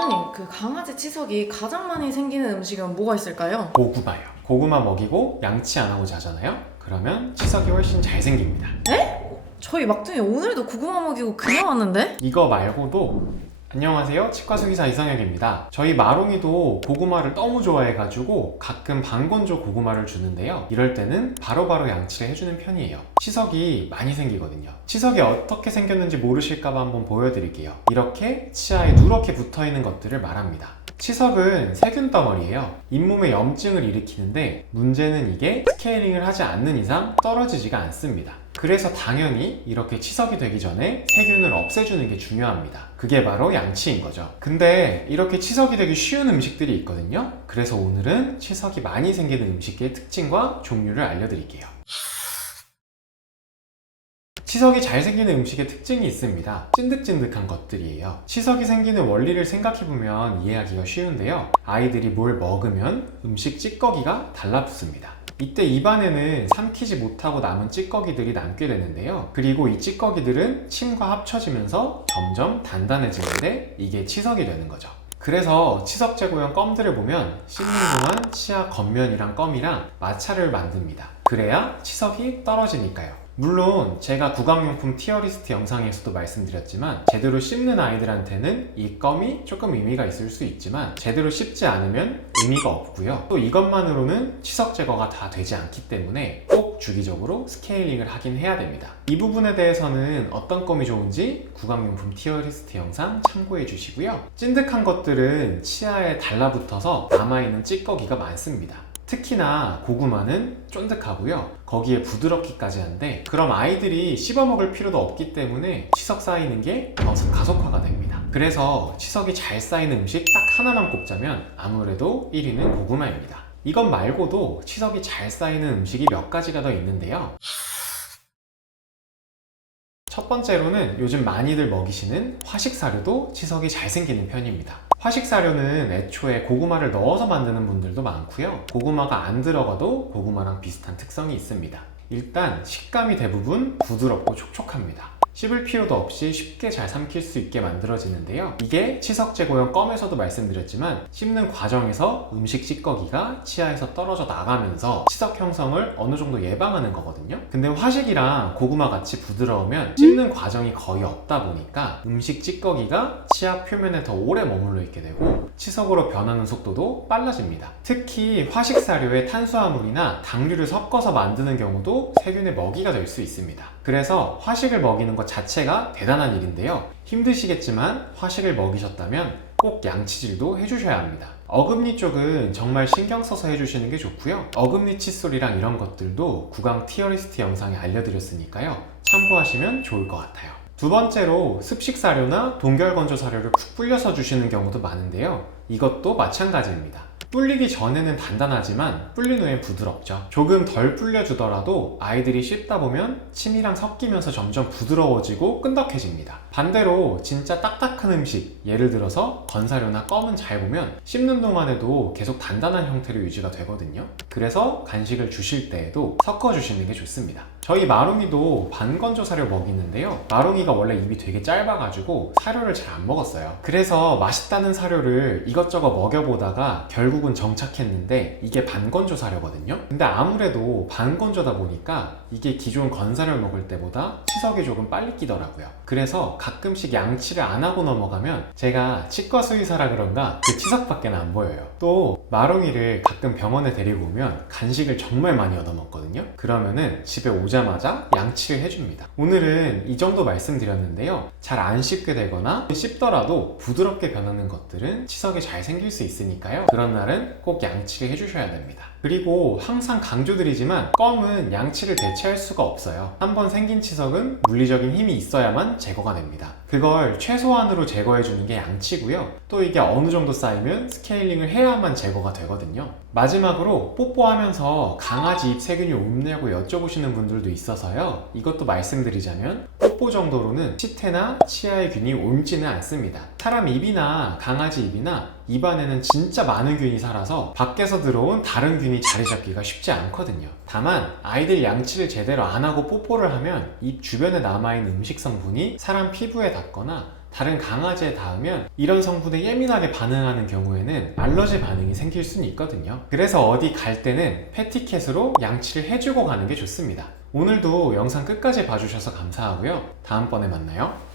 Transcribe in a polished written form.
원장님, 그 강아지 치석이 가장 많이 생기는 음식은 뭐가 있을까요? 고구마요. 고구마 먹이고 양치 안 하고 자잖아요? 그러면 치석이 훨씬 잘 생깁니다. 저희 막둥이 오늘도 고구마 먹이고 그냥 왔는데? 이거 말고도 안녕하세요, 치과수기사 이성혁입니다. 저희 마롱이도 고구마를 너무 좋아해가지고 가끔 반건조 고구마를 주는데요. 이럴 때는 바로바로 양치를 해주는 편이에요. 치석이 많이 생기거든요. 치석이 어떻게 생겼는지 모르실까봐 한번 보여드릴게요. 이렇게 치아에 누렇게 붙어있는 것들을 말합니다. 치석은 세균 덩어리예요. 잇몸에 염증을 일으키는데 문제는 이게 스케일링을 하지 않는 이상 떨어지지가 않습니다. 그래서 당연히 이렇게 치석이 되기 전에 세균을 없애주는 게 중요합니다. 그게 바로 양치인 거죠. 근데 이렇게 치석이 되기 쉬운 음식들이 있거든요. 그래서 오늘은 치석이 많이 생기는 음식의 특징과 종류를 알려드릴게요. 치석이 잘 생기는 음식의 특징이 있습니다. 찐득찐득한 것들이에요. 치석이 생기는 원리를 생각해보면 이해하기가 쉬운데요. 아이들이 뭘 먹으면 음식 찌꺼기가 달라붙습니다. 이때 입안에는 삼키지 못하고 남은 찌꺼기들이 남게 되는데요. 그리고 이 찌꺼기들은 침과 합쳐지면서 점점 단단해지는데 이게 치석이 되는 거죠. 그래서 치석 제거용 껌들을 보면 씹는 동안 치아 겉면이랑 껌이랑 마찰을 만듭니다. 그래야 치석이 떨어지니까요. 물론 제가 구강용품 티어리스트 영상에서도 말씀드렸지만 제대로 씹는 아이들한테는 이 껌이 조금 의미가 있을 수 있지만 제대로 씹지 않으면 의미가 없고요. 또 이것만으로는 치석 제거가 다 되지 않기 때문에 꼭 주기적으로 스케일링을 하긴 해야 됩니다. 이 부분에 대해서는 어떤 껌이 좋은지 구강용품 티어리스트 영상 참고해 주시고요. 찐득한 것들은 치아에 달라붙어서 남아있는 찌꺼기가 많습니다. 특히나 고구마는 쫀득하고요. 거기에 부드럽기까지 한데 그럼 아이들이 씹어먹을 필요도 없기 때문에 치석 쌓이는 게 더 가속화가 됩니다. 그래서 치석이 잘 쌓이는 음식 딱 하나만 꼽자면 아무래도 1위는 고구마입니다. 이것 말고도 치석이 잘 쌓이는 음식이 몇 가지가 더 있는데요. 첫 번째로는 요즘 많이들 먹이시는 화식 사료도 치석이 잘 생기는 편입니다. 화식 사료는 애초에 고구마를 넣어서 만드는 분들도 많고요. 고구마가 안 들어가도 고구마랑 비슷한 특성이 있습니다. 일단 식감이 대부분 부드럽고 촉촉합니다. 씹을 필요도 없이 쉽게 잘 삼킬 수 있게 만들어지는데요. 이게 치석 제거용 껌에서도 말씀드렸지만 씹는 과정에서 음식 찌꺼기가 치아에서 떨어져 나가면서 치석 형성을 어느 정도 예방하는 거거든요. 근데 화식이랑 고구마 같이 부드러우면 씹는 과정이 거의 없다 보니까 음식 찌꺼기가 치아 표면에 더 오래 머물러 있게 되고 치석으로 변하는 속도도 빨라집니다. 특히 화식 사료에 탄수화물이나 당류를 섞어서 만드는 경우도 세균의 먹이가 될 수 있습니다. 그래서 화식을 먹이는 것 자체가 대단한 일인데요. 힘드시겠지만 화식을 먹이셨다면 꼭 양치질도 해주셔야 합니다. 어금니 쪽은 정말 신경 써서 해주시는 게 좋고요. 어금니 칫솔이랑 이런 것들도 구강 티어리스트 영상에 알려드렸으니까요. 참고하시면 좋을 것 같아요. 두 번째로 습식 사료나 동결 건조 사료를 푹 불려서 주시는 경우도 많은데요. 이것도 마찬가지입니다. 불리기 전에는 단단하지만 불린 후엔 부드럽죠. 조금 덜 불려주더라도 아이들이 씹다 보면 침이랑 섞이면서 점점 부드러워지고 끈덕해집니다. 반대로 진짜 딱딱한 음식, 예를 들어서 건사료나 껌은 잘 보면 씹는 동안에도 계속 단단한 형태로 유지가 되거든요. 그래서 간식을 주실 때에도 섞어주시는 게 좋습니다. 저희 마롱이도 반건조 사료 먹이는데요. 마롱이가 원래 입이 되게 짧아가지고 사료를 잘 안 먹었어요. 그래서 맛있다는 사료를 이것저것 먹여보다가 결국은 정착했는데 이게 반건조 사료거든요. 근데 아무래도 반건조다 보니까 이게 기존 건사료 먹을 때보다 치석이 조금 빨리 끼더라고요. 그래서 가끔씩 양치를 안 하고 넘어가면 제가 치과 수의사라 그런가 그 치석밖에 안 보여요. 또 마롱이를 가끔 병원에 데리고 오면 간식을 정말 많이 얻어먹거든요. 그러면은 집에 오자마자 양치를 해줍니다. 오늘은 이 정도 말씀드렸는데요. 잘 안 씹게 되거나 씹더라도 부드럽게 변하는 것들은 치석이 잘 생길 수 있으니까요. 그런 날은 꼭 양치를 해주셔야 됩니다. 그리고 항상 강조드리지만 껌은 양치를 대체할 수가 없어요. 한번 생긴 치석은 물리적인 힘이 있어야만 제거가 됩니다. 그걸 최소한으로 제거해주는 게 양치고요. 또 이게 어느 정도 쌓이면 스케일링을 해야만 제거가 되거든요. 마지막으로 뽀뽀하면서 강아지 입 세균이 없냐고 여쭤보시는 분들도 있어서요. 이것도 말씀드리자면 뽀뽀 정도로는 치태나 치아의 균이 옮지는 않습니다. 사람 입이나 강아지 입이나 입안에는 진짜 많은 균이 살아서 밖에서 들어온 다른 균이 자리 잡기가 쉽지 않거든요. 다만 아이들 양치를 제대로 안 하고 뽀뽀를 하면 입 주변에 남아있는 음식 성분이 사람 피부에 닿거나 다른 강아지에 닿으면 이런 성분에 예민하게 반응하는 경우에는 알러지 반응이 생길 수는 있거든요. 그래서 어디 갈 때는 패티캣으로 양치를 해주고 가는 게 좋습니다. 오늘도 영상 끝까지 봐주셔서 감사하고요. 다음번에 만나요.